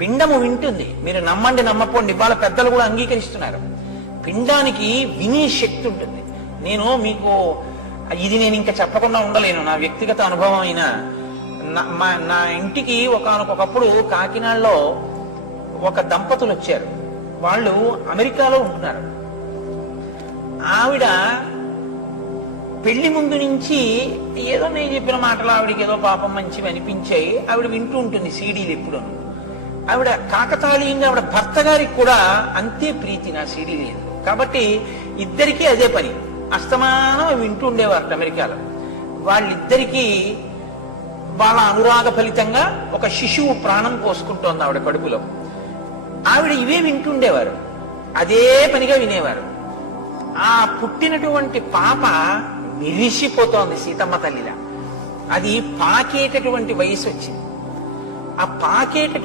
పిండము వింటుంది. మీరు నమ్మండి నమ్మపోండి, ఇవాళ పెద్దలు కూడా అంగీకరిస్తున్నారు. పిండానికి వినే శక్తి ఉంటుంది. నేను మీకు ఇది నేను ఇంకా చెప్పకుండా ఉండలేను, నా వ్యక్తిగత అనుభవం అయినా. నా ఇంటికి ఒకనకొకప్పుడు కాకినాడలో ఒక దంపతులు వచ్చారు. వాళ్ళు అమెరికాలో ఉంటున్నారు. ఆవిడ పెళ్లి ముందు నుంచి ఏదో నేను చెప్పిన మాటలు ఆవిడకి ఏదో పాపం మంచివి అనిపించాయి. ఆవిడ వింటూ ఉంటుంది సీడీలు ఎప్పుడు. ఆవిడ కాకతాళీయంగా ఆవిడ భర్త గారికి కూడా అంతే ప్రీతి నా సీడీ లేదు కాబట్టి ఇద్దరికీ అదే పని. అస్తమానం వింటూ ఉండేవారు అమెరికాలో. వాళ్ళిద్దరికీ వాళ్ళ అనురాగ ఫలితంగా ఒక శిశువు ప్రాణం పోసుకుంటోంది ఆవిడ కడుపులో. ఆవిడ ఇవే వింటుండేవారు, అదే పనిగా వినేవారు. ఆ పుట్టినటువంటి పాప మెరిసిపోతోంది సీతమ్మ తల్లిలా. అది పాకేటటువంటి వయసు వచ్చింది. ఆ పాకేట